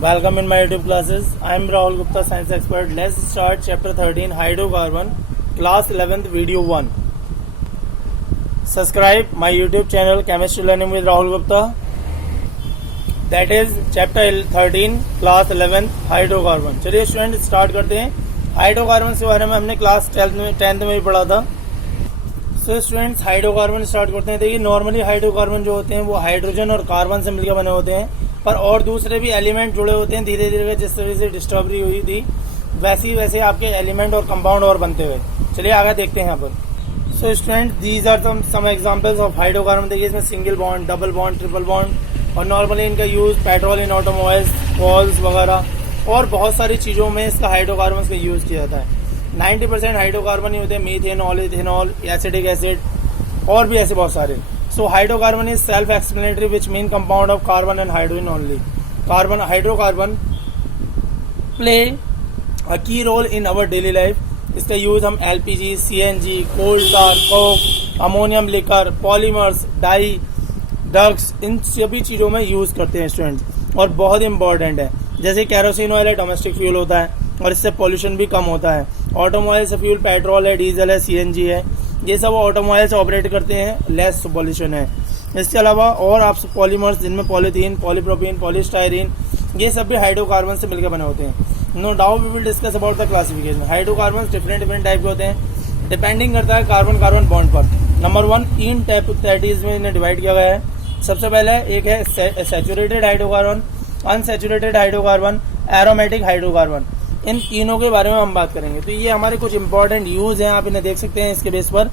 Welcome in my YouTube classes. I am Rahul Gupta, science expert. Let's start chapter 13 hydrocarbon, class 11th, video 1. Subscribe my YouTube channel Chemistry Learning with Rahul Gupta. That is chapter 13 class 11th hydrocarbon. चलिए student start करते हैं. Hydrocarbon के बारे में हमने class 10th में भी पढ़ा था. सो स्टूडेंट्स हाइड्रोकार्बन स्टार्ट करते हैं. देखिए नॉर्मली हाइड्रोकार्बन जो होते हैं वो हाइड्रोजन और कार्बन से मिलकर बने होते हैं, पर और दूसरे भी एलिमेंट जुड़े होते हैं. धीरे धीरे जिस तरह से डिस्कवरी हुई थी वैसे आपके एलिमेंट और कंपाउंड और बनते हुए. चलिए आगे देखते हैं यहाँ पर. So student these are some examples of hydrocarbon. देखिए इसमें single bond, double bond, triple bond, और नॉर्मली इनका use petrol in automobiles, calls वगैरह और बहुत सारी चीज़ों में इसका हाइड्रोकार्बन का यूज किया जाता है. 90% हाइड्रोकार्बन ही होते हैं. मीथेनॉल, इथेनॉल, एसिटिक एसिड और भी ऐसे बहुत सारे. So hydrocarbon is self-explanatory, which mean compound of carbon and hydrogen only. Hydrocarbon play a key role in our daily life. इसका यूज हम LPG, CNG, coal tar, coke, ammonium liquor, polymers, dye, drugs, इन सभी चीज़ों में use करते हैं students, और बहुत इंपॉर्टेंट है. जैसे कैरोसिन ऑयल है, डोमेस्टिक फ्यूल होता है और इससे पोल्यूशन भी कम होता है. ऑटोमोबाइल से फ्यूल पेट्रोल है, डीजल है, CNG है, ये सब ऑटोमोबाइल से ऑपरेट करते हैं, लेस पॉल्यूशन है. इसके अलावा और आप पॉलीमर्स जिनमें पॉलीथीन, पॉलीप्रोपीन, पॉलीस्टाइरीन, ये सब भी हाइड्रोकार्बन से मिलकर बने होते हैं. No doubt we will discuss about the classification. Hydrocarbon different type के होते हैं, डिपेंडिंग करता है कार्बन कार्बन बॉन्ड पर. नंबर 1 तीन टाइप दैटिज में इन्हें डिवाइड किया गया है. सबसे पहले एक है saturated hydrocarbon, unsaturated hydrocarbon, aromatic hydrocarbon. इन तीनों के बारे में हम बात करेंगे. तो ये हमारे कुछ इंपॉर्टेंट यूज हैं, आप इन्हें देख सकते हैं इसके बेस पर.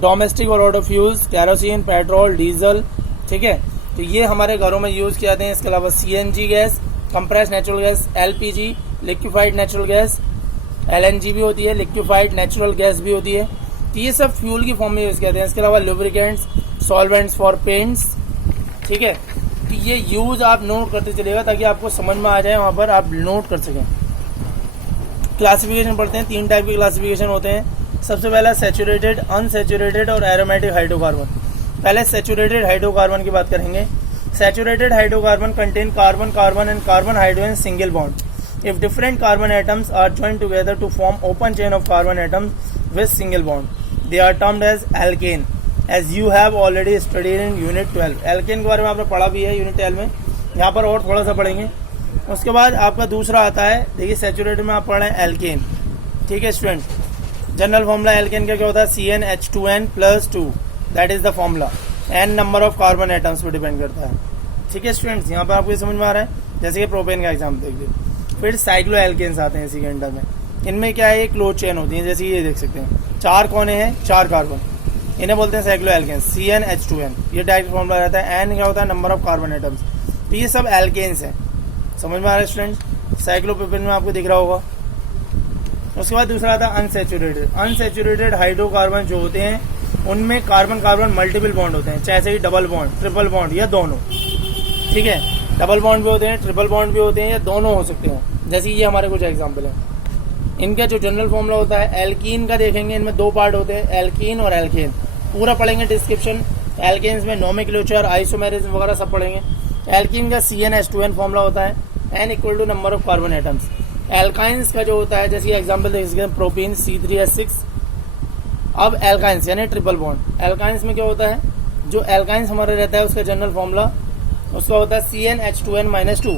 डोमेस्टिक और auto fuels, kerosene, petrol, diesel, ठीक है, तो ये हमारे घरों में यूज किए जाते हैं. इसके अलावा CNG gas, compressed natural gas, LPG liquefied natural gas, LNG भी होती है, लिक्विफाइड नेचुरल गैस भी होती है. तो ये सब फ्यूल की फॉर्म में यूज किए जाते हैं. इसके अलावा लुब्रिकेंट्स, सॉल्वेंट्स फॉर पेंट्स, ठीक है. तो ये यूज आप नोट करते चलिएगा ताकि आपको समझ में आ जाए, वहां पर आप नोट कर सकें. क्लासिफिकेशन पढ़ते हैं. तीन टाइप के क्लासिफिकेशन होते हैं. सबसे पहला सैचुरेटेड, अनसैचुरेटेड और एरोमेटिक हाइड्रोकार्बन. पहले सैचुरेटेड हाइड्रोकार्बन की बात करेंगे. Saturated hydrocarbon contain carbon carbon and carbon hydrogen single bond. If different carbon atoms are joined together to form open chain of carbon atoms with single bond, they are termed as alkane, as you have already studied in unit 12. Alkane के बारे में आपने पढ़ा भी है unit 12 में, यहाँ पर और थोड़ा सा पढ़ेंगे. उसके बाद आपका दूसरा आता है, देखिए सैचुरेटेड में आप पढ़ रहे हैं एल्केन, ठीक है स्टूडेंट. जनरल फॉर्मूला एल्केन का क्या होता है? CnH2n+2, that is the formula. n number of carbon atoms पर डिपेंड करता है, ठीक है स्टूडेंट्स. यहाँ पर आपको ये समझ में आ रहा है. जैसे कि प्रोपेन का एग्जाम्पल देख लीजिए. फिर साइक्लो एल्केन्स आते हैं इसी के अंडर में. इनमें क्या है, एक क्लोज चेन होती है, जैसे ये देख सकते हैं 4 कोने हैं, 4 कार्बन, इन्हें बोलते हैं साइक्लो एल्केन्स. CnH2n ये डायरेक्ट फॉर्मूला रहता है. n क्या होता है? Number of carbon atoms. तो ये सब एल्केन्स हैं. समझ में आ रहा है स्टूडेंट? साइक्लोप्रोपेन में आपको दिख रहा होगा. उसके बाद दूसरा आता है अनसैचुरेटेड. अनसैचुरेटेड हाइड्रोकार्बन जो होते हैं उनमें कार्बन कार्बन मल्टीपल बॉन्ड होते हैं, जैसे कि डबल बॉन्ड, ट्रिपल बॉन्ड या दोनों, ठीक है. डबल बॉन्ड भी होते हैं, ट्रिपल बॉन्ड भी होते हैं, या दोनों हो सकते हैं. जैसे ये हमारे कुछ एग्जाम्पल है. इनका जो जनरल फॉर्मूला होता है एल्कीन का देखेंगे. इनमें 2 पार्ट होते हैं, एल्कीन और एल्केन. पूरा पढ़ेंगे डिस्क्रिप्शन. एल्केन्स में नोमेक्लेचर, आइसोमेरिज्म वगैरह सब पढ़ेंगे. एल्कीन का CnH2n फॉर्मूला होता है, n equal to number of carbon atoms. Alkynes का जो होता है, जैसे एग्जांपल देख सकते हैं, प्रोपीन C3H6. अब एल्काइंस यानी ट्रिपल बॉन्ड. एल्काइंस में क्या होता है, जो एल्काइंस हमारा रहता है उसका जनरल फॉर्मूला उसका होता है CnH2n-2.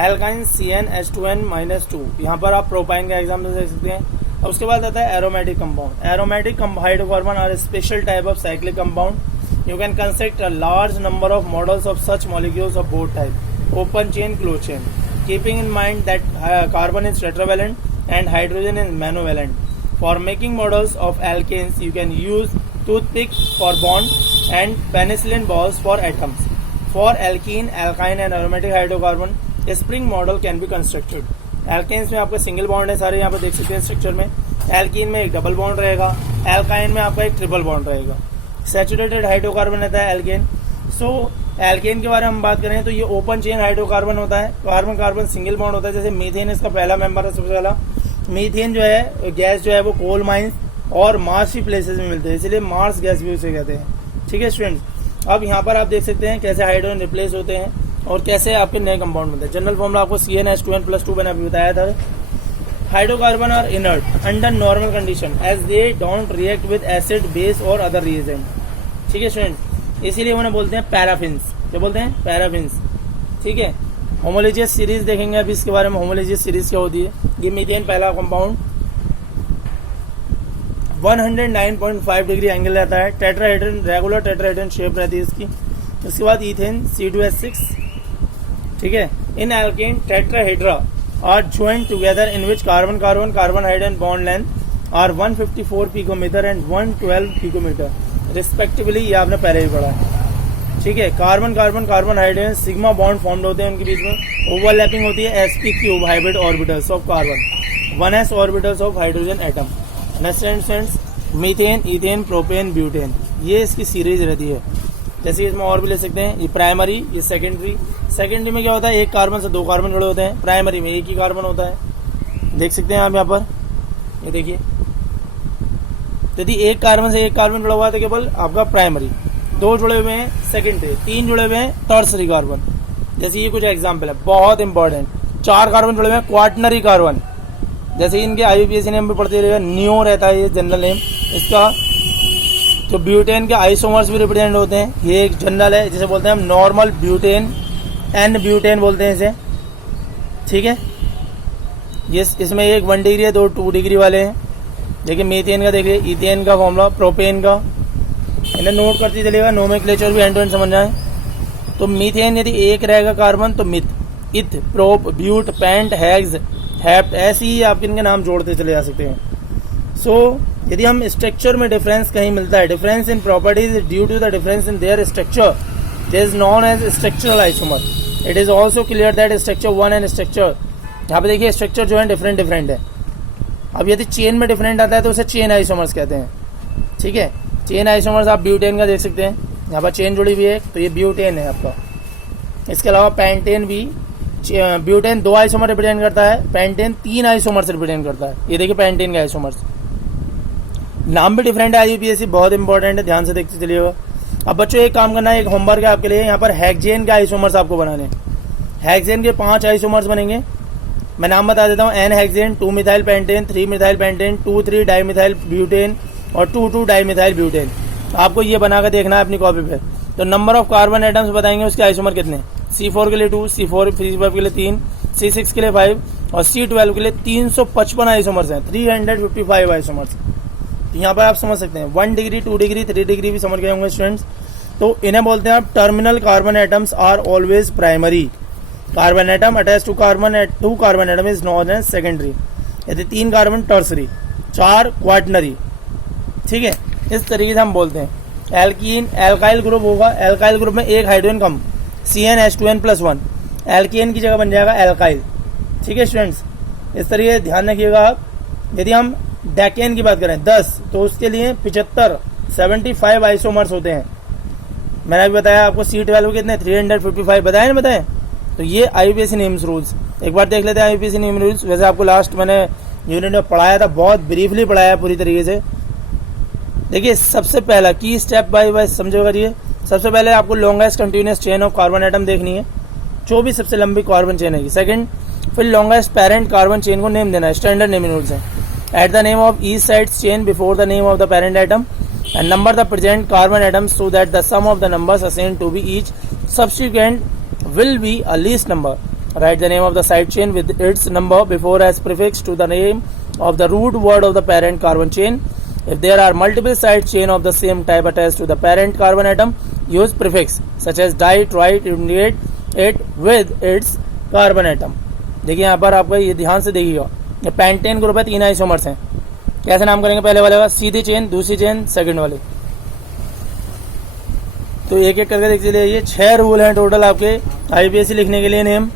Alkynes CnH2n-2. यहाँ पर आप प्रोपाइन का एग्जाम्पल देख सकते हैं. और उसके बाद आता है aromatic compound. Aromatic hydrocarbon are special type of cyclic compound. You can construct a large number of models of such molecules of both type, open chain, closed chain, keeping in mind that carbon is tetravalent and hydrogen is monovalent. For making models of alkanes, you can use toothpick for bond and penicillin balls for atoms. For alkene, alkyne and aromatic hydrocarbon, a spring model can be constructed. Alkanes में आपका single bond है सारे, यहाँ पर देख सकते हैं structure में. एल्कीन में एक डबल बॉन्ड रहेगा, एल्काइन में आपका एक ट्रिपल बॉन्ड रहेगा. सैचुरेटेड हाइड्रोकार्बन रहता है एल्केन. सो एल्केन के बारे में हम बात करें तो ये ओपन चेन हाइड्रोकार्बन होता है. कार्बन कार्बन सिंगल बॉन्ड होता है. जैसे मीथेन इसका पहला मेंबर है. सबसे पहला मीथेन जो है गैस जो है वो कोल माइंस और मार्सी प्लेसेस में मिलते हैं, इसलिए मार्स गैस भी उसे कहते हैं, ठीक है स्टूडेंट्स. अब यहाँ पर आप देख सकते हैं कैसे हाइड्रोजन रिप्लेस होते हैं. और कैसे आपके नए कंपाउंड बनते हैं। जनरल फॉर्मूला आपको CnH2n+2 मैंने अभी बताया था। Hydrocarbon are inert under normal condition as they don't react with acid, base और अदर रिएजेंट। ठीक है स्टूडेंट, इसीलिए उन्हें बोलते हैं पैराफिन्स। क्या बोलते हैं? पैराफिन्स। ठीक है, होमोलोजियस सीरीज देखेंगे अभी इसके बारे में। होमोलोजियस सीरीज क्या होती है? ये मीथेन पहला कंपाउंड 109.5 डिग्री एंगल रहता है, टेट्राहेड्रन, रेगुलर टेट्राहेड्रन शेप रहती है इसकी। उसके बाद इथेन C2H6। ठीक है, in alkane tetrahedra are joint together in which carbon carbon carbon hydrogen bond length are 154 picometer and 112 picometer respectively. ये आपने पहले ही पढ़ा है। ठीक है, carbon carbon carbon hydrogen sigma bond formed होते हैं उनके बीच में। ओवरलैपिंग होती है sp³ hybrid orbitals of carbon, 1s orbitals of hydrogen atom. Understand friends? Methane, ethane, propane, butane, ये इसकी सीरीज रहती है। जैसे इसमें और भी ले सकते हैं, ये प्राइमरी, ये सेकेंडरी। सेकेंडरी में क्या होता है? एक कार्बन से 2 कार्बन जुड़े होते हैं। प्राइमरी में एक ही कार्बन होता है। देख सकते हैं आप यहाँ पर, ये देखिए, यदि एक कार्बन से एक कार्बन जुड़ा हुआ है तो केवल आपका प्राइमरी, 2 जुड़े हुए हैं सेकेंडरी, 3 जुड़े हुए हैं टर्सरी कार्बन। जैसे ये कुछ एग्जाम्पल है बहुत इंपॉर्टेंट। 4 कार्बन जुड़े हुए हैं क्वाटनरी कार्बन। जैसे इनके IUPAC नेम भी पढ़ते रहेगा, नियो रहता है ये जनरल नेम इसका। तो ब्यूटेन के आइसोमर्स भी रिप्रेजेंट होते हैं। ये एक जनरल है, जिसे बोलते हैं हम नॉर्मल ब्यूटेन, एन ब्यूटेन बोलते हैं इसे। ठीक है, ये इसमें एक 1 डिग्री है, 2 डिग्री वाले हैं। देखिए मीथेन का देखिए, इथेन का फॉर्मूला, प्रोपेन का, इन्हें नोट करते चलेगा, नोमेक्लेचर भी एंड टू एंड समझ जाए। तो मीथेन यदि एक रहेगा कार्बन तो meth, eth, prop, but, pent, hex, hept, ऐसे ही आप इनके नाम जोड़ते चले जा सकते हैं। सो यदि हम स्ट्रक्चर में डिफरेंस कहीं मिलता है, difference in properties due to the difference in their structure, this is known as structural isomer. It is also clear that structure 1 and structure, यहाँ पे देखिए स्ट्रक्चर जो है डिफरेंट है। अब यदि चेन में डिफरेंट आता है तो उसे चेन आइसोमर्स कहते हैं। ठीक है, चेन आइसोमर्स आप ब्यूटेन का देख सकते हैं, यहाँ पर चेन जुड़ी हुई है तो ये ब्यूटेन है आपका। इसके अलावा पेंटेन भी, ब्यूटेन 2 आइसोमर रिप्रेजेंट करता है, पेंटेन 3 आइसोमर्स रिप्रेजेंट करता है। ये देखिए पेंटेन के आइसोमर्स, नाम भी डिफरेंट है। IUPAC बहुत इंपॉर्टेंट है, ध्यान से देखते चलिएगा। अब बच्चों एक काम करना है, एक होमवर्क है आपके लिए, यहाँ पर हेक्सेन के आइसोमर्स आपको बनाने हैं। हेक्सेन के 5 आइसोमर्स बनेंगे, मैं नाम बता देता हूँ। N hexane, 2 methyl pentane, 3 methyl pentane, 2,3 dimethyl butane और 2,2 डाइमिथाइल ब्यूटेन। आपको ये बनाकर देखना है अपनी कॉपी पे। तो नंबर ऑफ कार्बन एटम्स बताएंगे, उसके आइसोमर कितने। C4 के लिए 2, C4 C5 के लिए 3, C6 के लिए 5 और C12 के लिए 355 आइसोमर्स हैं, 355 आइसोमर्स। यहाँ पर आप समझ सकते हैं 1 डिग्री, 2 डिग्री, 3 डिग्री भी समझ गए होंगे स्टूडेंट्स। तो इन्हें बोलते हैं आप terminal carbon atoms are always primary. Carbon atom attach to two carbon atom is known as secondary. यदि 3 कार्बन टर्सरी, 4 क्वाटनरी। ठीक है, इस तरीके से हम बोलते हैं। एल्कीन, एल्काइल ग्रुप होगा, एल्काइल ग्रुप में एक हाइड्रोजन कम, CnH2n+1, एल्केन की जगह बन जाएगा एल्काइल। ठीक है स्टूडेंट्स, इस तरीके से ध्यान रखिएगा आप। यदि हम डेकेन की बात करें 10, तो उसके लिए 75 आइसोमर्स होते हैं। मैंने अभी बताया आपको C12 कितने 355 बताए ना, बताए। तो ये IUPAC नेम्स रूल्स एक बार देख लेते हैं। IUPAC नेम रूल्स वैसे आपको लास्ट मैंने यूनिट में पढ़ाया था, बहुत ब्रीफली पढ़ाया पूरी तरीके से। देखिए सबसे पहला की स्टेप बाय बाय समझेगा। ये सबसे पहले आपको longest continuous chain of carbon atom देखनी है, जो भी सबसे लंबी कार्बन चेन है। सेकंड, फिर लॉन्गेस्ट पेरेंट कार्बन चेन को नेम देना है, स्टैंडर्ड नेमिंग रूल्स है। At the name of each side chain before the name of the parent atom and number the present carbon atoms so that the sum of the numbers assigned to be each subsequent will be a least number. Write the name of the side chain with its number before as prefix to the name of the root word of the parent carbon chain. If there are multiple side chain of the same type attached to the parent carbon atom, use prefix such as di, tri to indicate it with its carbon atom. देखिए यहाँ पर आपका ये ध्यान से देखिएगा, ये pentane group है, 3 आइसोमर्स हैं। कैसे नाम करेंगे? पहले वाले का सीधी चेन, दूसरी चेन, सेकंड वाले। तो एक एक करके देख चलिए। ये 6 रूल हैं टोटल आपके IUPAC लिखने के लिए, नेम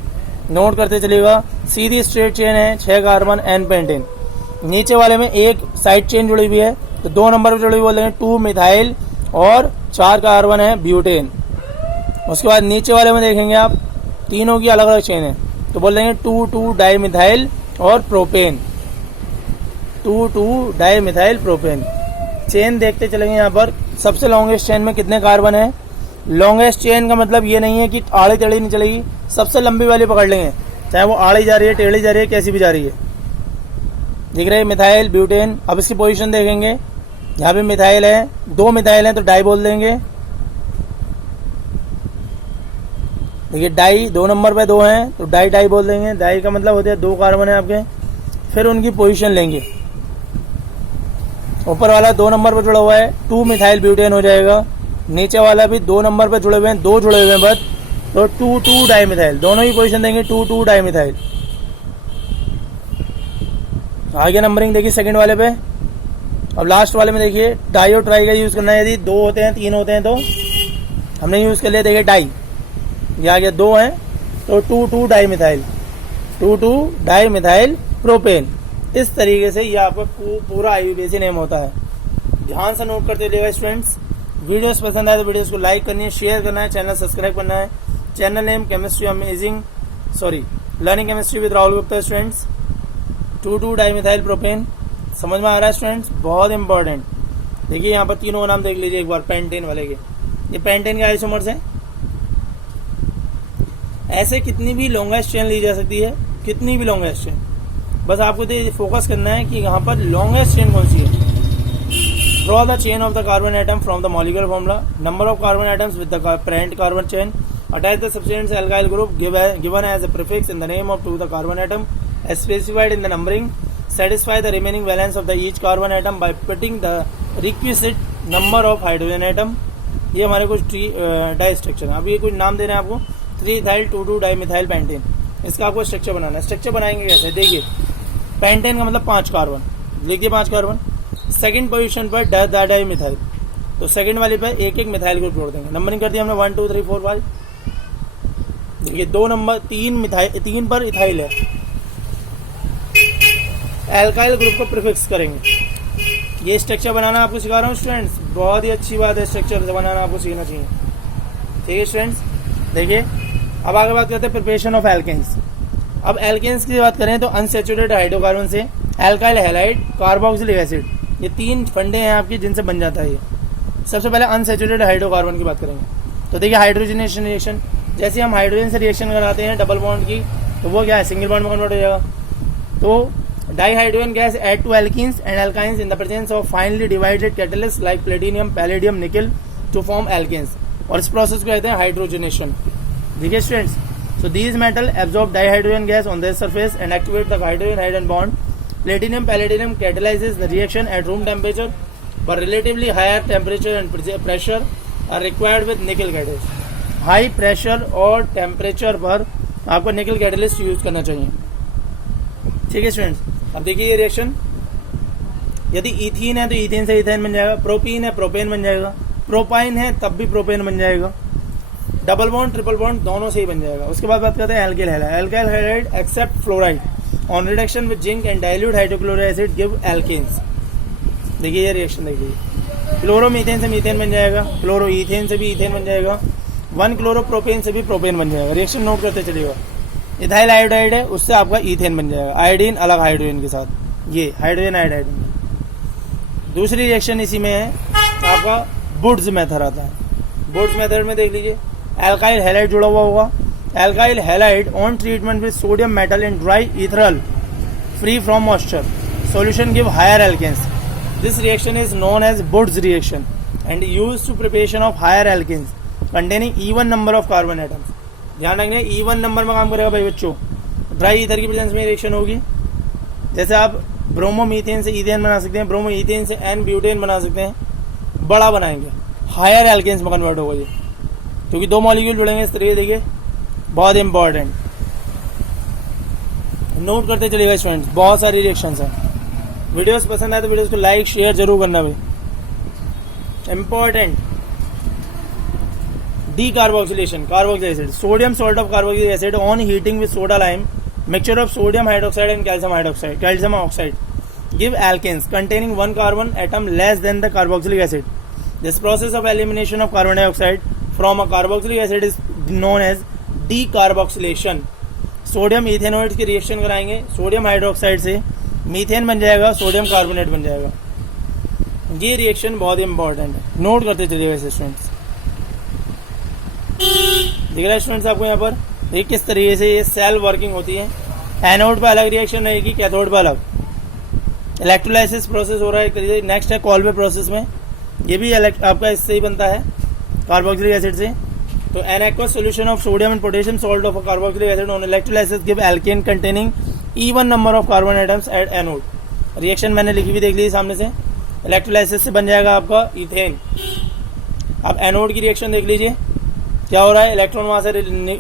नोट करते चलिएगा। सीधी स्ट्रेट चेन है, 6 कार्बन, N पेंटेन। नीचे वाले में एक साइड चेन जुड़ी हुई है, तो 2 नंबर पर जुड़ी हुई बोलेंगे 2 मिथाइल और 4 कार्बन है ब्यूटेन। उसके बाद नीचे वाले में देखेंगे आप, तीनों की अलग अलग चेन है, तो बोल देंगे 2,2 डाइमिथाइल और प्रोपेन, 2,2 डाइमिथाइल प्रोपेन। चेन देखते चलेंगे। यहाँ पर सबसे लॉन्गेस्ट चेन में कितने कार्बन है? लॉन्गेस्ट चेन का मतलब ये नहीं है कि आड़े टेढ़ी नहीं चलेगी, सबसे लंबी वाली पकड़ लेंगे, चाहे वो आड़ी जा रही है, टेढ़ी जा रही है, कैसी भी जा रही है। दिख रहे मिथाइल ब्यूटेन। अब इसकी पोजीशन देखेंगे, यहाँ पे मिथाइल है, 2 मिथाइल है तो डाई बोल देंगे। देखिए डाई 2 नंबर पे 2 हैं तो डाई डाई बोल देंगे। डाई का मतलब होता है 2 कार्बन है आपके। फिर उनकी पोजीशन लेंगे, ऊपर वाला 2 नंबर पे जुड़ा हुआ है 2 मिथाइल ब्यूटेन हो जाएगा, नीचे वाला भी 2 नंबर पे जुड़े हुए हैं, 2 जुड़े हुए हैं बस, तो 2,2 डाई मिथाइल, दोनों ही पोजीशन देंगे 2,2 डाई मिथाइल। आगे नंबरिंग देखिए सेकंड वाले पे। अब लास्ट वाले में देखिए डाई और ट्राई का यूज करना है। यदि 2 होते हैं 3 होते हैं तो हमने यूज कर लिया, देखिए डाई, ये आ गया 2 है तो 2,2 di methyl, 2,2 di methyl propane. इस तरीके से ये आपका पूरा IUPAC नेम होता है। ध्यान से नोट करते रहिएगा स्टूडेंट्स। वीडियोस पसंद आए तो वीडियोस को लाइक करनी है, शेयर करना है, चैनल सब्सक्राइब करना है। Channel name chemistry amazing learning chemistry with Rahul Gupta students. 2,2 di methyl propane समझ में आ रहा है स्टूडेंट्स, बहुत इंपॉर्टेंट। देखिए यहाँ पर तीनों नाम देख लीजिए एक बार पेंटेन वाले के। ये पेंटेन के आइसोमर्स हैं। ऐसे कितनी भी लॉन्गेस्ट चेन ली जा सकती है, कितनी भी लॉन्गेस्ट चेन, बस आपको तो फोकस करना है कि यहाँ पर लॉन्गेस्ट चेन कौन सी है। Draw the chain of the carbon atom from the molecular formula, number of carbon atoms with the parent carbon chain, attach the substance alkyl group given as a prefix in the name of to the carbon atom as specified in the numbering, satisfy the remaining valence of the each carbon atom by putting the requisite number of hydrogen atom। ये हमारे कुछ die structure है। अब ये कुछ नाम दे रहे हैं आपको, 3-ethyl 2,2 डाईमिथाइल पेंटेन। इसका आपको स्ट्रक्चर बनाना है। स्ट्रक्चर बनाएंगे कैसे, देखिए पेंटेन का मतलब 5 कार्बन, लिखिए 5 कार्बन। सेकंड पोजीशन पर डाई मिथाइल, तो सेकंड वाले पर एक एक मिथाइल ग्रुप जोड़ देंगे। नंबरिंग कर दिया हमने 1 2 3 4 5। देखिए 2 नंबर 3 पर इथाइल है, एल्काइल ग्रुप को प्रीफिक्स करेंगे। ये स्ट्रक्चर बनाना आपको सिखा रहा हूँ स्टूडेंट्स, बहुत ही अच्छी बात है, स्ट्रक्चर बनाना आपको सीखना चाहिए। ठीक है स्टूडेंट्स, देखिए अब आगे बात करते हैं प्रिपरेशन ऑफ एल्केन्स। अब एल्केन्स की बात करें तो अनसैचुरेटेड हाइड्रोकार्बन से एल्काइल हैलाइड कार्बोक्सिलिक एसिड, ये 3 फंडे हैं आपके जिनसे बन जाता है ये। सबसे पहले अनसैचुरेटेड हाइड्रोकार्बन की बात करेंगे तो देखिए हाइड्रोजनेशन रिएक्शन, जैसे हम हाइड्रोजन से रिएक्शन कराते हैं डबल बॉन्ड की, तो वो क्या है, सिंगल बॉन्ड में कन्वर्ट हो जाएगा। तो dihydrogen gas add to alkenes and alkynes in the presence of finely divided catalyst like platinum, palladium, nickel to form alkanes, और इस प्रोसेस को कहते हैं हाइड्रोजनेशन। ठीक है students, so these metal absorb dihydrogen gas on their surface and activate the hydrogen bond. Platinum palladium catalyzes the reaction at room temperature, but relatively higher temperature and pressure are required with nickel catalyst. High pressure और temperature पर आपको निकल catalyst use करना चाहिए। ठीक है students, अब देखिए ये रिएक्शन, यदि इथीन है तो इथेन से इथेन बन जाएगा, प्रोपीन है प्रोपेन बन जाएगा, प्रोपाइन है तब भी प्रोपेन बन जाएगा, डबल बॉन्ड ट्रिपल बॉन्ड दोनों से ही बन जाएगा। उसके बाद बात करते हैं alkyl halide. Alkyl halide except fluoride on reduction with zinc and dilute hydrochloric acid give alkanes. देखिए ये रिएक्शन देखिए, क्लोरोमीथेन से मीथेन बन जाएगा, क्लोरो इथेन से भी इथेन बन जाएगा, 1 क्लोरोप्रोपेन से भी प्रोपेन बन जाएगा। रिएक्शन नोट करते चलिएगा। इथाइल आयोडाइड है, उससे आपका इथेन बन जाएगा, आयोडीन अलग हाइड्रोजन के साथ, ये हाइड्रोजन आयोडाइड। दूसरी रिएक्शन इसी में है आपका वुड्स मेथड आता है। वुड्स मेथड में देख लीजिए एल्काइल हैलाइड जुड़ा हुआ होगा। Alkyl halide on treatment with sodium metal in dry ethereal free from moisture solution give higher alkanes. This reaction is known as Wurtz reaction and used to preparation of higher alkanes containing even number of carbon atoms. ध्यान रखना even number में काम करेगा भाई बच्चों। Dry ether की presence में reaction होगी, जैसे आप ब्रोमोमीथेन से इथेन बना सकते हैं, ब्रोमो इथेन से एन ब्यूटेन बना सकते हैं, बड़ा बनाएंगे, हायर एल्केन्स में कन्वर्ट होगा ये, क्योंकि 2 मॉलिक्यूल जुड़ेंगे इस तरीके। देखिए बहुत इंपॉर्टेंट, नोट करते चलिएगा स्टूडेंट्स, बहुत सारी रिएक्शंस हैं। वीडियोस पसंद आए तो वीडियोस को लाइक शेयर जरूर करना भाई, important. Decarboxylation, carboxylic acid, sodium salt of carboxylic acid on heating with soda lime mixture of sodium hydroxide and calcium oxide give alkanes containing 1 carbon atom less than the carboxylic acid. This process of elimination of carbon dioxide from a carboxylic acid is known as decarboxylation. Sodium ethanoate reaction कराएंगे, sodium hydroxide से methane बन जाएगा, sodium carbonate बन जाएगा। ये reaction बहुत important है, note करते चलिएगा स्टूडेंट्स। दिख रहा है स्टूडेंट्स आपको यहाँ पर? देखिए किस तरीके से ये सेल वर्किंग होती है। एनोड पे अलग रिएक्शन रहेगी, कैथोड पे अलग। इलेक्ट्रोलाइसिस प्रोसेस हो रहा है एक तरीके से। नेक्स्ट है कॉलवे प्रोसेस में, ये भी आपका इससे ही बनता है, कार्बोक्सिलिक एसिड से। तो an aqueous solution of sodium and potassium salt of carboxylic acid on electrolysis give alkane containing even number of carbon atoms at anode. Reaction मैंने लिखी हुई देख ली सामने से। इलेक्ट्रोलाइसिस से बन जाएगा आपका इथेन। अब एनोड की रिएक्शन देख लीजिए, क्या हो रहा है, इलेक्ट्रॉन वहां से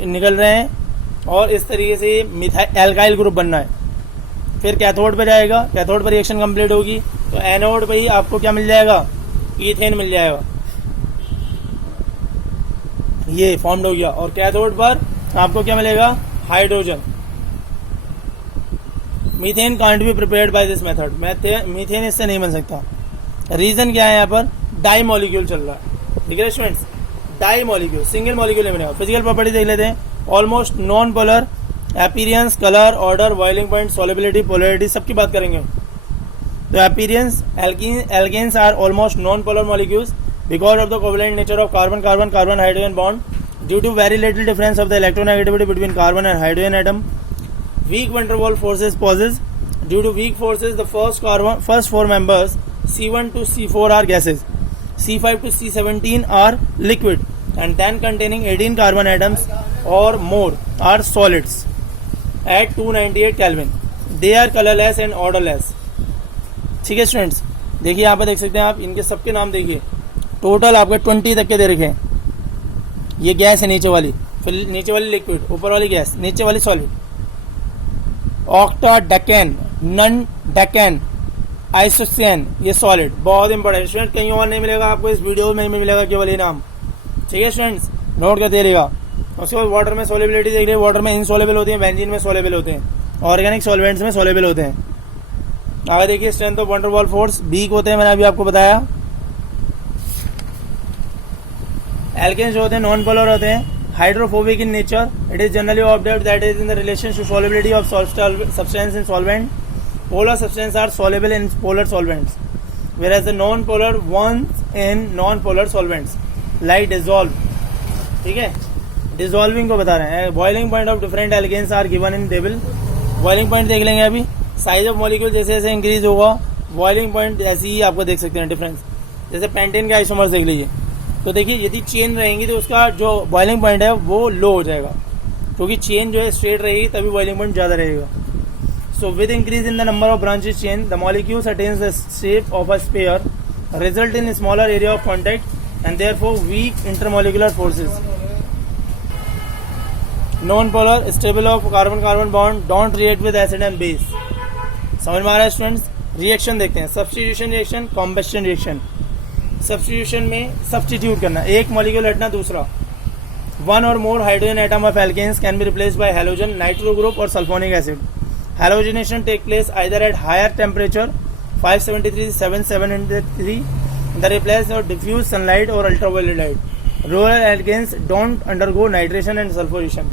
निकल रहे हैं और इस तरीके से मिथाइल एल्काइल ग्रुप बनना है। फिर कैथोड पे जाएगा, कैथोड पर रिएक्शन कंप्लीट होगी तो एनोड पे ही आपको क्या मिल जाएगा, इथेन मिल जाएगा, ये फॉर्म्ड हो गया। और कैथोड पर आपको क्या मिलेगा, hydrogen. Methane can't be prepared by this method. Methane इससे नहीं बन सकता। रीजन क्या है, यहाँ पर डाई मॉलिक्यूल चल रहा है। ठीक है students, di molecule, single molecule नहीं बनेगा। फिजिकल प्रॉपर्टी देख लेते हैं। Almost non polar, appearance, colour, odour, boiling point, solubility, polarity, सबकी बात करेंगे। तो appearance, alkanes are almost non polar molecules because of the covalent nature of carbon hydrogen bond due to very little difference of the electronegativity between carbon and hydrogen atom. Weak van der Waals forces pauses. Due to weak forces, the first four members C1 to C4 are gases, C5 to C17 are liquid, and then containing 18 carbon atoms or more are solids at 298 Kelvin. They are colorless and odorless. ठीक है students, देखिए यहाँ पे देख सकते हैं आप, इनके सबके नाम देखिए। टोटल आपके 20 तक के दे रखे हैं। ये गैस है नीचे वाली, फिर नीचे वाली लिक्विड, ऊपर वाली गैस, नीचे वाली solid. Octadecane, nonadecane, icosane, ये सॉलिड। बहुत इंपॉर्टेंट स्टूडेंट, कहीं और नहीं मिलेगा आपको, इस वीडियो में ही मिलेगा केवल ये नाम। ठीक है स्टूडेंट्स, नोट करते रहिएगा। उसके बाद वाटर में सोलेबिलिटी देख रहे, वाटर में इनसोलेबल होती है, बेंजीन में सोलेबल होते हैं, ऑर्गेनिक सॉल्वेंट्स में सोलेबल होते हैं। आगे देखिए, strength of van der Waals force, weak होते हैं, मैंने अभी आपको बताया। एल्केन्स जो होते हैं नॉन पोलर होते हैं, hydrophobic in nature. It is generally observed that is in the relation to solubility of substance in solvent. Polar substance are soluble in polar solvents, whereas the non-polar ones in non-polar solvents like dissolve। ठीक है, dissolving को बता रहे हैं। Boiling point of different alkanes are given in table. Boiling point देख लेंगे अभी। Size of molecule जैसे जैसे इंक्रीज होगा, बॉइलिंग पॉइंट ऐसे ही आपको देख सकते हैं डिफरेंस। जैसे पेंटेन के आइसोमर्स देख लीजिए, तो देखिए यदि चेन रहेंगी तो उसका जो बॉइलिंग पॉइंट है वो लो हो जाएगा, क्योंकि चेन जो है स्ट्रेट रहेगी तभी बॉइलिंग पॉइंट ज्यादा रहेगा। So with increase in the number of branches chain, the molecules attains the shape of a sphere, result in smaller area of contact and therefore weak intermolecular forces. Non polar, stable of carbon bond, don't react with acid and base. समझ में आ रहा है students? Reaction देखते हैं, substitution reaction, combustion reaction. Substitution में substitute करना, एक मॉलिक्यूल हटना दूसरा। One or more hydrogen atom of alkanes can be replaced by halogen, nitro group और sulphonic acid. Halogenation take place either at higher temperature 573 to 773 the replace और diffuse sunlight और ultraviolet light. Lower alkanes don't undergo nitration and sulphonation.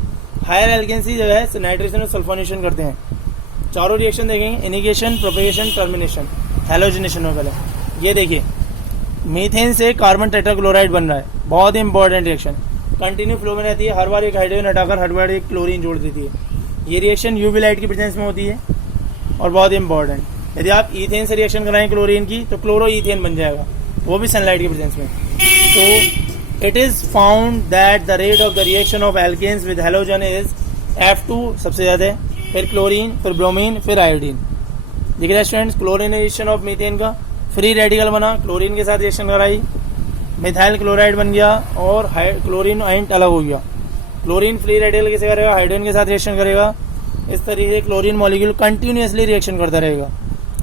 Higher alkanes ही जो है nitration और sulphonation करते हैं। चारों रिएक्शन देखेंगे, इनिगेशन, प्रोपेगेशन, टर्मिनेशन। हैलोजिनेशन में पहले ये देखिए, मीथेन से कार्बन टेट्राक्लोराइड बन रहा है, बहुत ही इंपॉर्टेंट रिएक्शन। कंटिन्यू फ्लो में रहती है, हर बार एक हाइड्रोजन हटाकर हर बार एक क्लोरीन जोड़ देती है। ये रिएक्शन यूवी लाइट की प्रेजेंस में होती है और बहुत ही इंपॉर्टेंट। यदि आप ईथेन से रिएक्शन कराएं क्लोरीन की तो क्लोरो ईथेन बन जाएगा, वो भी सनलाइट की प्रेजेंस में। तो it is found that the rate of the reaction of alkanes with halogen is F2 सबसे ज्यादा है, फिर क्लोरीन, फिर ब्रोमीन, फिर आयोडीन। दिख रहा है स्टूडेंट्स, क्लोरिनेशन ऑफ मीथेन का फ्री रेडिकल बना, क्लोरीन के साथ रिएक्शन कराई, मिथाइल क्लोराइड बन गया और क्लोरीन आइंट अलग हो गया। क्लोरीन फ्री रेडिकल कैसे करेगा, हाइड्रोजन के साथ रिएक्शन करेगा। इस तरीके से क्लोरीन मॉलिक्यूल कंटिन्यूअसली रिएक्शन करता रहेगा,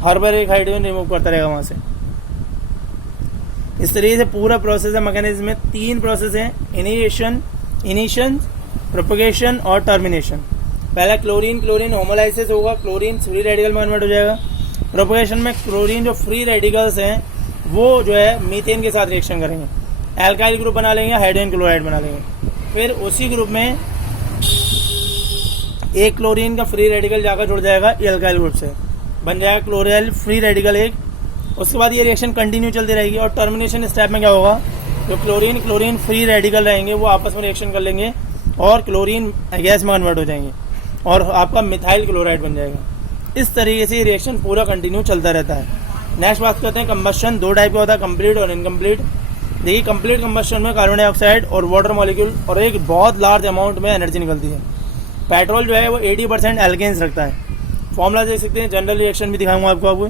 हर बार एक हाइड्रोजन रिमूव करता रहेगा वहां से। इस तरीके से पूरा प्रोसेस है। मैकेनिज्म में 3 प्रोसेस है, इनिशिएशन, प्रोपगेशन और टर्मिनेशन। पहला क्लोरीन होमोलाइसिस होगा, क्लोरीन फ्री रेडिकल में कन्वर्ट हो जाएगा। प्रोपगेशन में क्लोरीन जो फ्री रेडिकल्स हैं वो जो है मीथेन के साथ रिएक्शन करेंगे, एल्काइल ग्रुप बना लेंगे, हाइड्रोजन क्लोराइड बना लेंगे। फिर उसी ग्रुप में एक क्लोरीन का फ्री रेडिकल जाकर जुड़ जाएगा एल्काइल ग्रुप से, बन जाएगा क्लोराइल फ्री रेडिकल एक। उसके बाद ये रिएक्शन कंटिन्यू चलती रहेगी और टर्मिनेशन स्टेप में क्या होगा, जो क्लोरीन फ्री रेडिकल रहेंगे वो आपस में रिएक्शन कर लेंगे और क्लोरीन गैस में कन्वर्ट हो जाएंगे और आपका मिथाइल क्लोराइड बन जाएगा। इस तरीके से रिएक्शन पूरा कंटिन्यू चलता रहता है। नेक्स्ट बात करते हैं कंबस्शन। दो टाइप का होता है, कंप्लीट और इनकम्प्लीट। देखिए कंप्लीट कंबस्शन में कार्बन डाइऑक्साइड और वाटर मॉलिक्यूल और एक बहुत लार्ज अमाउंट में एनर्जी निकलती है। पेट्रोल जो है वो 80% एल्केन्स रखता है। फॉर्मूला देख सकते हैं, जनरल रिएक्शन भी दिखाऊंगा आपको।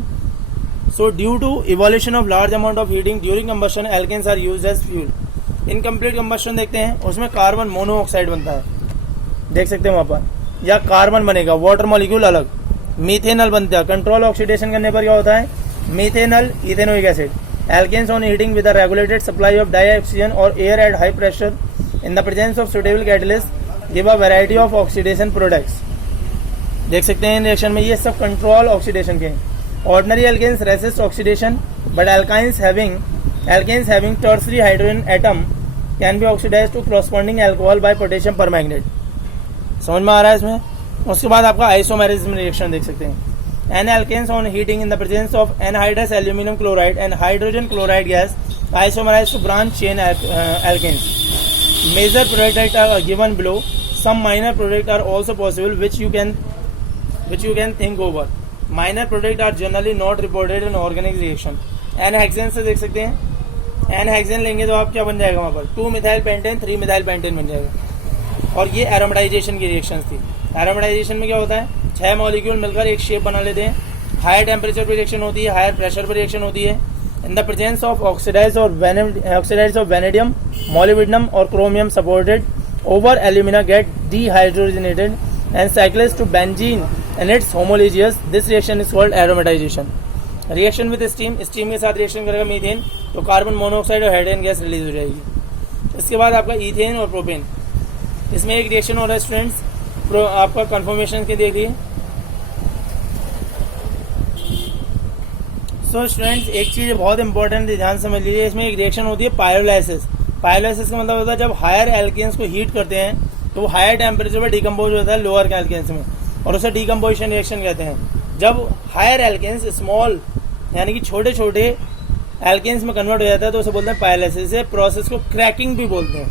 So due to evolution of large amount of heating during combustion alkanes are used as fuel. Incomplete combustion देखते हैं, उसमें कार्बन मोनोऑक्साइड बनता है, देख सकते हैं वहां पर, या कार्बन बनेगा, वाटर मॉलिक्यूल अलग, मीथेनल बनता है। कंट्रोल ऑक्सीडेशन करने पर क्या होता है, methanal ethanoic acid. Alkanes on heating with a regulated supply of dioxygen और air at high pressure in the presence of suitable catalyst give a variety of oxidation products. देख सकते हैं इन reaction में, ये सब कंट्रोल ऑक्सीडेशन के हैं। Ordinary alkanes resist oxidation but alkanes having tertiary hydrogen atom can be oxidised to corresponding alcohol by potassium permanganate. समझ में आ रहा है इसमें। उसके बाद आपका आइसोमेरिज्म रिएक्शन देख सकते हैं। N alkanes on heating in the presence of anhydrous aluminium chloride and hydrogen chloride gas isomerise to branch chain alkanes. Major product are given below, some minor product are also possible which you can think over. Minor product are generally not reported in organic reaction. N hexane से देख सकते हैं, N hexane लेंगे तो आप क्या बन जाएगा वहां पर, 2 मिथाइल पेंटेन 3 मिथाइल पेंटेन बन जाएगा। और ये एरोमेटाइजेशन की रिएक्शन थी। एरोमेटाइजेशन में क्या होता है, 6 मॉलिक्यूल मिलकर एक शेप बना लेते हैं। हायर टेम्परेचर पर रिएक्शन होती है, हायर प्रेशर पर रिएक्शन होती है। In the presence of oxidise of vanadium, molybdenum और chromium supported over alumina get dehydrated and cycles to benzene and it's homogeneous. This reaction is called aromatization. Reaction with steam के साथ reaction करेगा methane, तो carbon monoxide और hydrogen gas release हो जाएगी। इसके बाद आपका ईथेन और प्रोपेन, इसमें एक रिएक्शन हो रहा है स्टूडेंट्स, आपका कन्फर्मेशन के देखिए। सो स्टूडेंट्स एक चीज बहुत इंपॉर्टेंट ध्यान समझ लीजिए, इसमें एक रिएक्शन होती है पायरोलाइसिस। पायरोलाइसिस का मतलब होता है जब हायर एल्केन्स को हीट करते हैं तो वो हायर टेम्परेचर पर डिकम्पोज होता है लोअर एल्केन्स में, और उसे डिकम्पोजिशन रिएक्शन कहते हैं। जब हायर एल्केन्स स्मॉल यानी कि छोटे छोटे एल्केन्स में कन्वर्ट हो जाता है तो उसे बोलते हैं पायरोलाइसिस। इस प्रोसेस को क्रैकिंग भी बोलते हैं,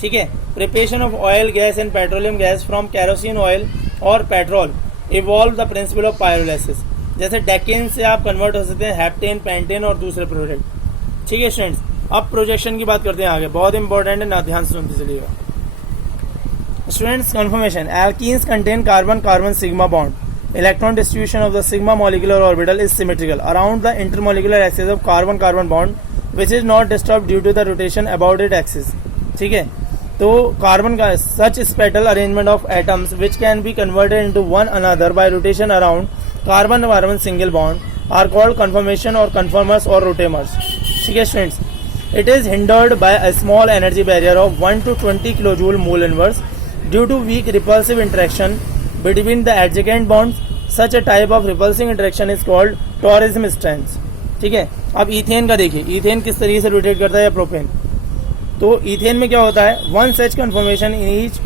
ठीक है। Preparation of oil gas and petroleum gas from kerosene oil और petrol evolve the principle of pyrolysis. जैसे डेकेन से आप कन्वर्ट हो सकते हैं हेप्टेन, पेंटेन और दूसरे प्रोडक्ट, ठीक है स्टूडेंट्स। अब प्रोजेक्शन की बात करते हैं आगे, बहुत इंपॉर्टेंट है ना, ध्यान से सुनते चलिएगा students. Conformation, alkanes contain carbon carbon sigma bond. Electron distribution of the sigma molecular orbital is symmetrical around the intermolecular axis of carbon-carbon bond, which is not disturbed due to the rotation about its axis. ठीक है, तो carbon का such spatial arrangement of atoms which can be converted into one another by rotation around carbon-carbon single bond are called conformation or conformers or rotamers. ठीक है students, it is hindered by a small energy barrier of 1 to 20 kilojoule mole inverse due to weak repulsive interaction between the adjacent bonds. Such a type of repulsive interaction is called torsion strength. ठीक है, अब ethane का देखिए, ethane किस तरीके से rotate करता है या प्रोपेन। तो ईथेन में क्या होता है, one such conformation in each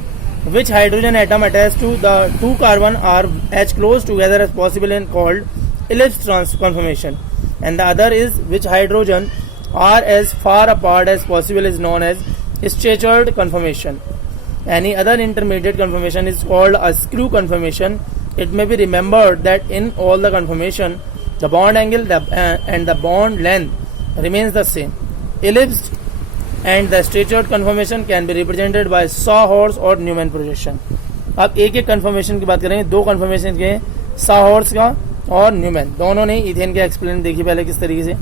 which hydrogen atom attach to the two carbon are as close together as possible and called eclipse conformation, and the other is which hydrogen are as far apart as possible is known as stretched conformation. Any other intermediate conformation is called a screw conformation. It may be remembered that in all the conformation, the bond angle and the bond length remains the same. Ellipsed and the stretchered conformation can be represented by Sawhorse or Newman projection. अब एक एक conformation की बात करेंगे, दो conformation के Sawhorse का और न्यूमैन, दोनों ने इथेन के एक्सप्लेन देखी पहले किस तरीके से।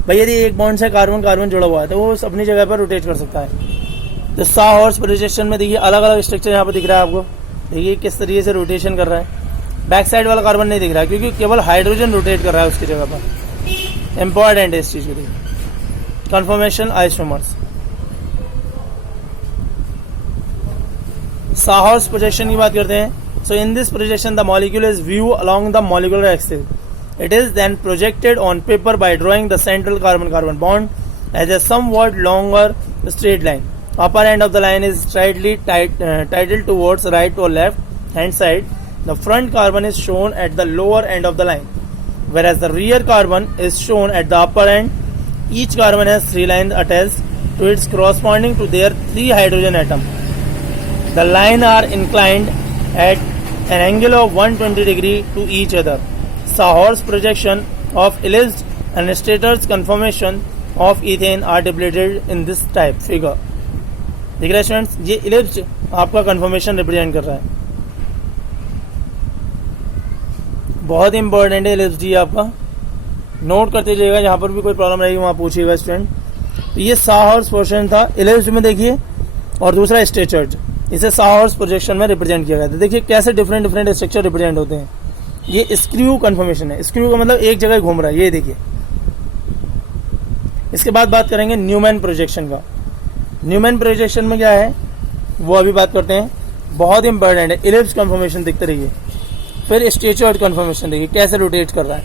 भाई यदि एक बॉन्ड से कार्बन कार्बन जुड़ा हुआ है तो वो अपनी जगह पर रोटेट कर सकता है। तो Sawhorse प्रोजेक्शन में देखिए अलग अलग स्ट्रक्चर यहाँ पर दिख रहा है आपको, देखिए किस तरीके से रोटेशन कर रहा है। बैक साइड वाला कार्बन नहीं दिख रहा है क्योंकि केवल हाइड्रोजन रोटेट कर रहा है उसकी जगह पर। इंपॉर्टेंट है इस चीज को देखिए। कन्फर्मेशन आइसोमर्स, Sawhorse प्रोजेक्शन की बात करते हैं। So in this projection the molecule is view along the molecular axis. It is then projected on paper by drawing the central carbon carbon bond as a somewhat longer straight line. Upper end of the line is slightly tilted towards right or left hand side. The front carbon is shown at the lower end of the line, whereas the rear carbon is shown at the upper end. Each carbon has 3 lines attached to its corresponding to their 3 hydrogen atom. The line are inclined at an angle of 120 degree to each other. Saur's projection of ellipse and stator's conformation of ethane are depicted in this type figure. देख रहे हैं students, ये ellipse आपका confirmation represent कर रहा है. बहुत important है इलिप्स जी, आपका नोट करते जाइएगा. जहां पर भी कोई प्रॉब्लम रहेगी वहां पूछिएगा स्टूडेंट. तो ये साहॉर्स पोर्शन था इलिप्स में, देखिए, और दूसरा स्टेचर्ड. इसे साहॉर्स प्रोजेक्शन में रिप्रेजेंट किया गया था. देखिए कैसे डिफरेंट डिफरेंट स्ट्रक्चर रिप्रेजेंट होते हैं. ये स्क्रू कन्फर्मेशन है. स्क्रू का मतलब एक जगह घूम रहा है, ये देखिए. इसके बाद बात करेंगे न्यूमैन प्रोजेक्शन का. न्यूमैन प्रोजेक्शन में क्या है वो अभी बात करते हैं. बहुत इंपॉर्टेंट है. इलिप्स कन्फर्मेशन दिखते रहिए. फिर स्टेचर्ड कन्फर्मेशन देखिए कैसे रोटेट कर रहा है.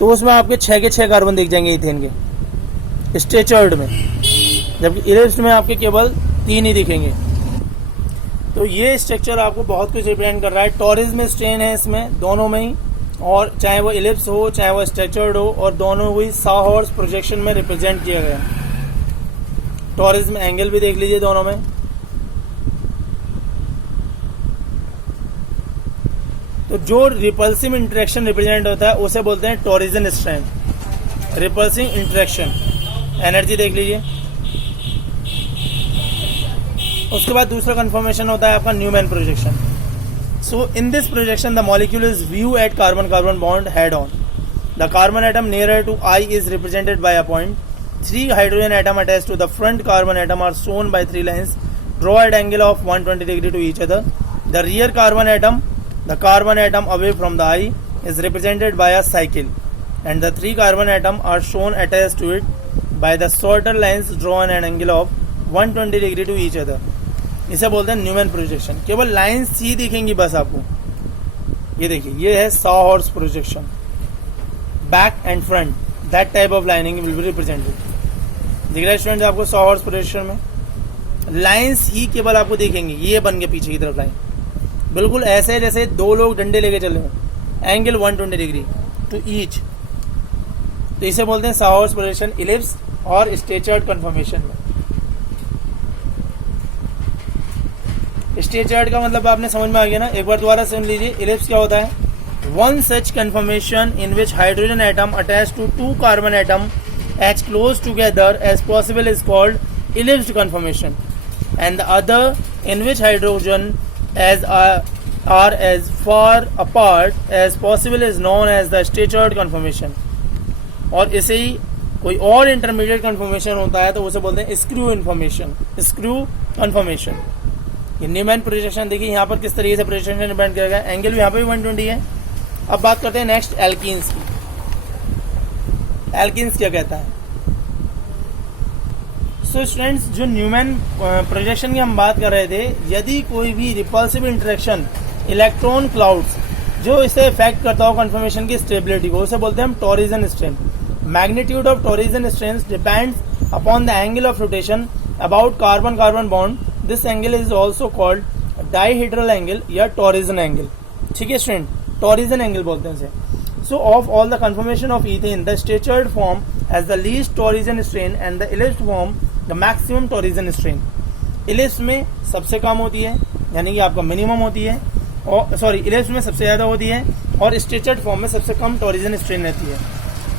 तो उसमें आपके 6 के 6 कार्बन दिख जाएंगे इथेन के स्टेचर्ड में, जबकि इलिप्स में आपके केवल 3 ही दिखेंगे. तो ये स्ट्रक्चर आपको बहुत कुछ रिप्रेजेंट कर रहा है. टॉरिज में स्ट्रेन है इसमें, दोनों में ही, और चाहे वो इलिप्स हो चाहे वो स्ट्रक्चर्ड हो, और दोनों ही साहॉर्स प्रोजेक्शन में रिप्रेजेंट किया गया. टॉरिज में एंगल भी देख लीजिए दोनों में. तो जो रिपल्सिव इंटरेक्शन रिप्रेजेंट होता है उसे बोलते हैं torsion strain. Repulsive interaction energy देख लीजिए. उसके बाद दूसरा कंफर्मेशन होता है आपका Newman projection. So in this projection the molecule is view at carbon carbon bond head on. The carbon atom nearer to eye is represented by a point. 3 hydrogen atom attach to the front carbon atom are shown by 3 lines draw at angle of 120 degree to each other. The rear carbon atom, the carbon atom away from the eye, is represented by a cycle, and the 3 carbon atom are shown attached to it by the shorter lines drawn at an angle of 120 degree to each other. इसे बोलते हैं Newman projection. केवल lines ही दिखेंगी बस आपको. ये देखिए, ये है sawhorse projection. Back end front, that type of lining will be represented. दिख रहा है स्टूडेंट आपको साहॉर्स प्रोजेक्शन में लाइंस ही केवल आपको दिखेंगी. ये बन गया पीछे की तरफ लाइन, बिल्कुल ऐसे जैसे 2 लोग डंडे लेके चले हों. Angle 120 degree to each. तो इसे बोलते हैं साहॉर्स प्रोजेक्शन इलिप्स और स्टेचर्ड कन्फर्मेशन में. स्टेचर्ड का मतलब आपने समझ में आ गया ना. एक बार दोबारा सुन लीजिए. इलिप्स क्या होता है? One such conformation in which hydrogen atom attach to 2 carbon atom as close together as possible is called ellipsed conformation, and the other in which hydrogen are as far apart as possible is known as the staggered conformation. और इसे ही कोई और intermediate conformation होता है तो उसे बोलते हैं स्क्रू इन्फॉर्मेशन, स्क्रू कन्फर्मेशन. ये न्यूमैन प्रोजेक्शन देखिए यहाँ पर किस तरीके से प्रोजेक्शन डिपेंड करेगा. एंगल भी यहाँ पर भी 120 है. अब बात करते हैं नेक्स्ट एल्कीन्स की. एल्कीन्स क्या कहता है? सो स्टूडेंट्स, जो न्यूमैन प्रोजेक्शन की हम बात कर रहे थे, यदि कोई भी रिपल्सिव इंटरेक्शन इलेक्ट्रॉन क्लाउड्स जो इसे इफेक्ट करता हो कन्फर्मेशन की स्टेबिलिटी को, उसे बोलते हैं हम torsion strain. Magnitude of torsion strain depends upon the angle of rotation about carbon carbon bond. This angle is also called dihedral angle या टॉरिजन एंगल. ठीक है स्टूडेंट, टॉरिजन एंगल बोलते हैं इसे. So of all the conformation of ethane, the staggered form has the least torsion strain and the ellipsed form the maximum torsion strain. ellipse में सबसे कम होती है, यानी कि आपका मिनिमम होती है, और सॉरी ellipse में सबसे ज़्यादा होती है, और staggered form में सबसे कम torsion strain रहती है.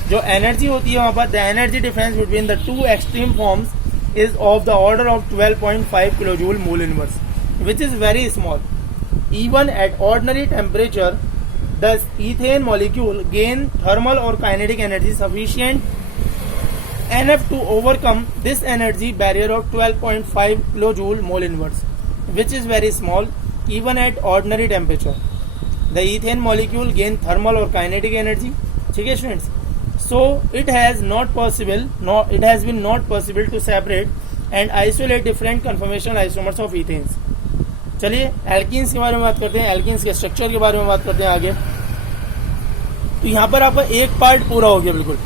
जो एनर्जी होती है वहाँ पर, the energy difference between the 2 extreme forms is of the order of 12.5 kilojoule mole inverse, which is very small. Even at ordinary temperature, the ethane molecule gain thermal or kinetic energy sufficient enough to overcome this energy barrier of 12.5 kilojoule mole inverse, which is very small even at ordinary temperature. The ethane molecule gain thermal or kinetic energy. ठीक है students. So it has been not possible to separate and isolate different conformational isomers of ethanes. चलिए alkenes के बारे में बात करते हैं. Alkenes के स्ट्रक्चर के बारे में बात करते हैं आगे. तो यहाँ पर आपका एक पार्ट पूरा हो गया. बिल्कुल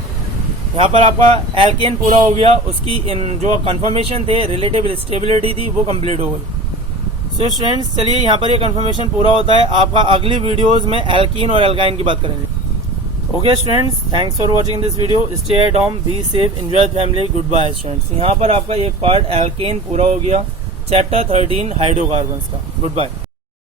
यहाँ पर आपका एल्केन पूरा हो गया. उसकी इन जो कंफर्मेशन थे, रिलेटिव स्टेबिलिटी थी, वो कंप्लीट हो गई. सो स्टूडेंट्स, चलिए यहाँ पर ये कंफर्मेशन पूरा होता है. आपका अगली वीडियोस में एल्कीन और एल्काइन की बात करेंगे. Okay students, thanks for watching this video. Stay at home, be safe, enjoy family. Goodbye students. यहाँ पर आपका एक पार्ट एल्केन पूरा हो गया. चैप्टर 13 हाइड्रोकार्बन्स का। Good bye.